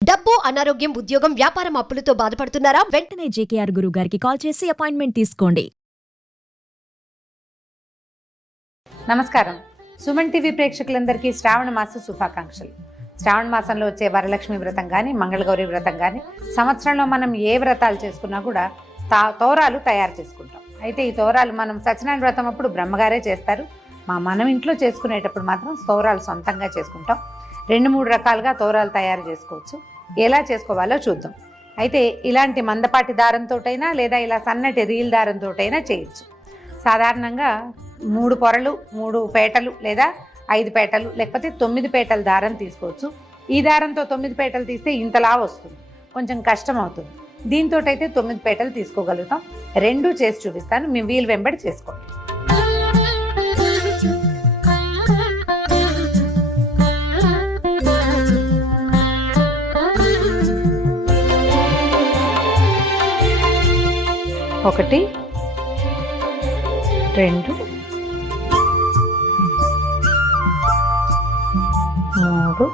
డబ్బు, అనారోగ్యం, ఉద్యోగం, వ్యాపారం అప్పులతో బాధపడుతున్నారా? వెంటనే జేకేఆర్ గురువు గారికి కాల్ చేసి అపాయింట్మెంట్ తీసుకోండి. నమస్కారం. సుమన్ టీవీ ప్రేక్షకులందరికీ శ్రావణ మాస శుభాకాంక్షలు. శ్రావణ మాసంలో వచ్చే వరలక్ష్మి వ్రతం కానీ, మంగళగౌరి వ్రతం కానీ, సంవత్సరంలో మనం ఏ వ్రతాలు చేసుకున్నా కూడా తోరాలు తయారు చేసుకుంటాం. అయితే ఈ తోరాలు మనం సత్యనారాయణ వ్రతం అప్పుడు బ్రహ్మగారే చేస్తారు. మనం ఇంట్లో చేసుకునేటప్పుడు మాత్రం తోరాలు సొంతంగా చేసుకుంటాం. 2-3 రకాలుగా తోరాలు తయారు చేసుకోవచ్చు. ఎలా చేసుకోవాలో చూద్దాం. అయితే ఇలాంటి మందపాటి దారంతోటైనా లేదా ఇలా సన్నటి రీల్ దారంతోటైనా చేయొచ్చు. సాధారణంగా 3 పొరలు, 3 పేటలు లేదా 5 పేటలు లేకపోతే 9 పేటల దారం తీసుకోవచ్చు. ఈ దారంతో 9 పేటలు తీస్తే ఇంతలా వస్తుంది, కొంచెం కష్టం అవుతుంది. దీంతో అయితే 9 పేటలు తీసుకోగలుగుతాం. 2 చేసి చూపిస్తాను, మీ వీలు వెంబడి చేసుకోండి. ఒకటి, 2, 3,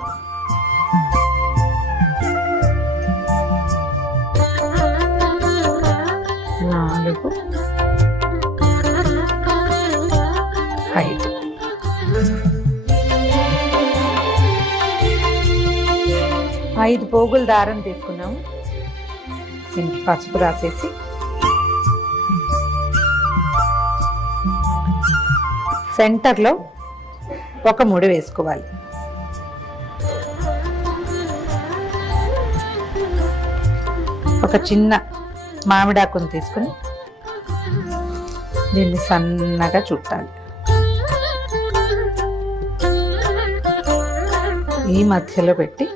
4, 5. 5 పోగుల దారం తీసుకున్నాము. దీనికి పసుపు రాసేసి సెంటర్లో ఒక ముడి వేసుకోవాలి. ఒక చిన్న మామిడాకుని తీసుకుని దీన్ని సన్నగా చుట్టాలి. ఈ మధ్యలో పెట్టి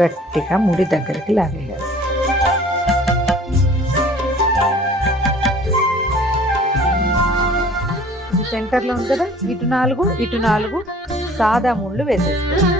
గట్టిగా ముడి దగ్గరికి లాగేయాలి. సెంటర్లో ఉంది కదా, ఇటు 4 సాదా ముళ్ళు వేసేసుకోవాలి.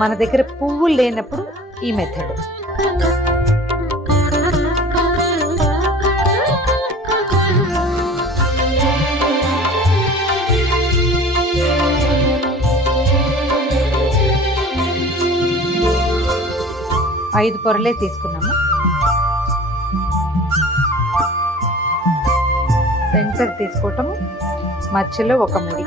మన దగ్గర పువ్వులు లేనప్పుడు ఈ మెథడ్. ఐదు పొరలే తీసుకున్నాము. సెంటర్ తీసుకోవటము, మధ్యలో ఒక ముడి.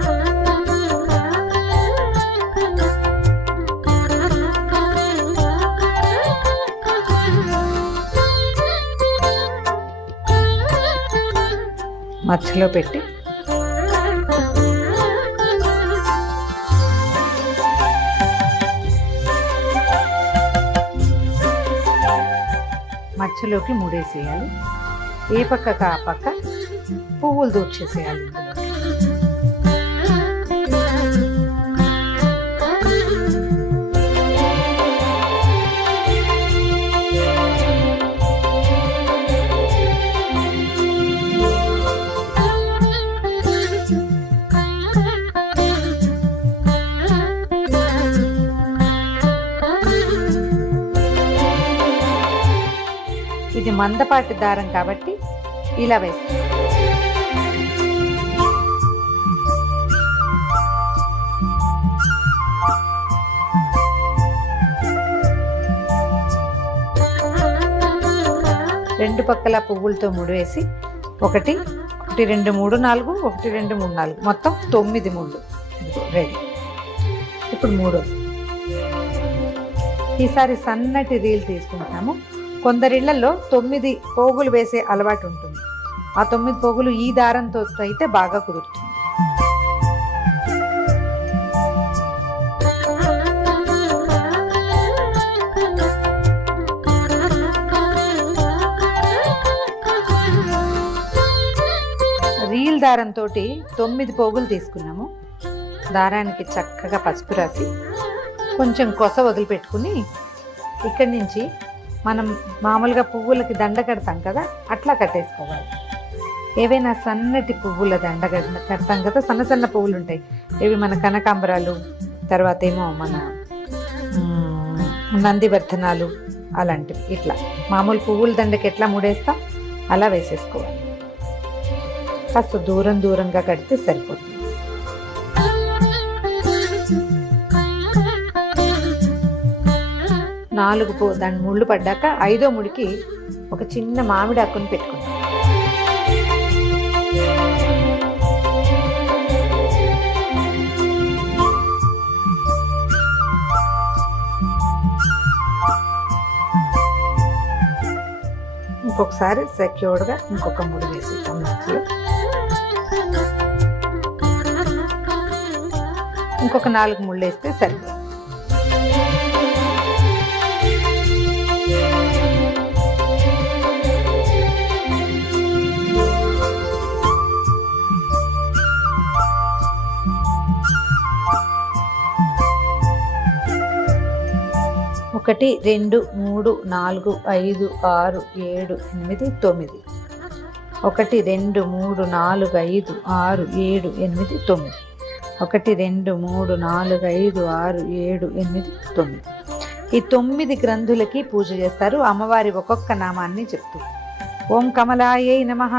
మధ్యలో పెట్టి మధ్యలోకి ముడేసేయాలి. ఏ పక్కకు ఆ పక్క పువ్వులు దూర్చేసేయాలి. ఇది మందపాటి దారం కాబట్టి ఇలా వేస్తాం. రెండు పక్కల పువ్వులతో ముడివేసి 1 2 3 4 1 2 3 4 మొత్తం 9 ముళ్ళు రెడీ. ఇప్పుడు 3. ఈసారి సన్నటి రీల్ తీసుకుంటాము. కొందరిళ్లలో 9 పోగులు వేసే అలవాటు ఉంటుంది. ఆ 9 పోగులు ఈ దారంతో అయితే బాగా కుదురుతుంది. రీల్ దారంతో 9 పోగులు తీసుకున్నాము. దారానికి చక్కగా పసుపు రాసి కొంచెం కొస వదిలిపెట్టుకుని ఇక్కడి నుంచి మనం మామూలుగా పువ్వులకి దండ కడతాం కదా, అట్లా కట్టేసుకోవాలి. ఏవైనా సన్నటి పువ్వుల దండ కడతాం కదా, సన్న సన్న పువ్వులు ఉంటాయి, ఇవి మన కనకాంబరాలు, తర్వాత ఏమో మన నందివర్ధనాలు అలాంటివి. ఇట్లా మామూలు పువ్వుల దండకి ఎట్లా ముడేస్తాం అలా వేసేసుకోవాలి. కాస్త దూరంగా కడితే సరిపోతుంది. దాని ముళ్ళు పడ్డాక 5వ ముడికి ఒక చిన్న మామిడి ఆకుని పెట్టుకుంటాం. ఇంకొకసారి సెక్యూర్డ్గా ఇంకొక ముడి వేసేద్దాం. ఇంకొక 4 ముళ్ళు వేస్తే సరిపోతుంది. ఒకటి 2 3 4 5 6 7 8 9. 1 2 3 4 5 6 7 8 9. 1 2 3 4 5 6 7 8 9. ఈ 9 గ్రంథులకి పూజ చేస్తారు. అమ్మవారి ఒక్కొక్క నామాన్ని చెప్తూ ఓం కమలాయై నమః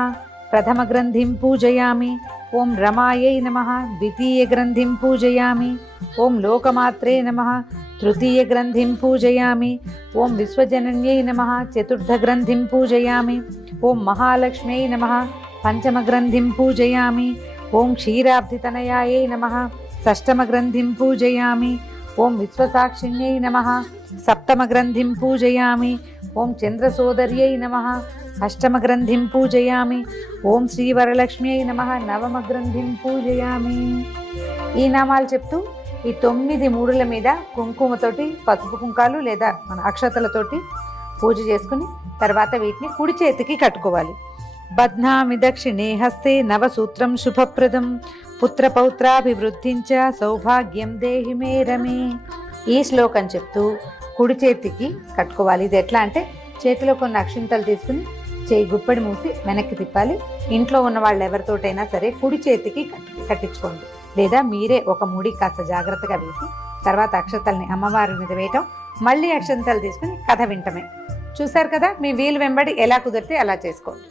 ప్రథమ గ్రంథిం పూజయామి, ఓం రమాయై నమః ద్వితీయ గ్రంథిం పూజయామి, ఓం లోకమాత్రే నమః తృతీయ గ్రంథిం పూజయామి, ఓం విశ్వజనన్యై నమః చతుర్థ గ్రంథిం పూజయామి, ఓం మహాలక్ష్మ్యై నమః పంచమ గ్రంథిం పూజయామి, ఓం క్షీరాబ్ధితనయాయై నమః షష్టమ గ్రంథిం పూజయామి, ఓం విశ్వసాక్షిణ్యై నమః సప్తమ గ్రంథిం పూజయామి, ఓం చంద్రసోదర్యై నమః అష్టమ గ్రంథిం పూజయామి, ఓం శ్రీవరలక్ష్మ్యై నమః నవమ గ్రంథిం పూజయామి. ఈ నామాలు చెప్తూ ఈ 9 మూడుల మీద కుంకుమతోటి, పసుపు కుంకాలు లేదా మన అక్షతలతోటి పూజ చేసుకుని తర్వాత వీటిని కుడి చేతికి కట్టుకోవాలి. బధ్నామి దక్షిణే హస్తే నవసూత్రం శుభప్రదం పుత్రపౌత్రాభివృద్ధించ సౌభాగ్యం దేహి మే రమే. ఈ శ్లోకం చెప్తూ కుడి చేతికి కట్టుకోవాలి. ఇది ఎట్లా అంటే చేతిలో కొన్ని అక్షింతలు తీసుకుని చేయి గుప్పడి మూసి వెనక్కి తిప్పాలి. ఇంట్లో ఉన్న వాళ్ళు ఎవరితోటైనా సరే కుడి చేతికి కట్టించుకోండి, లేదా మీరే ఒక ముడి కాస్త జాగ్రత్తగా వేసి తర్వాత అక్షతల్ని అమ్మవారి మీద వేయటం, మళ్ళీ అక్షంతలు తీసుకుని కథ వింటమే. చూశారు కదా, మీ వీలు వెంబడి ఎలా కుదిరితే అలా చేసుకోండి.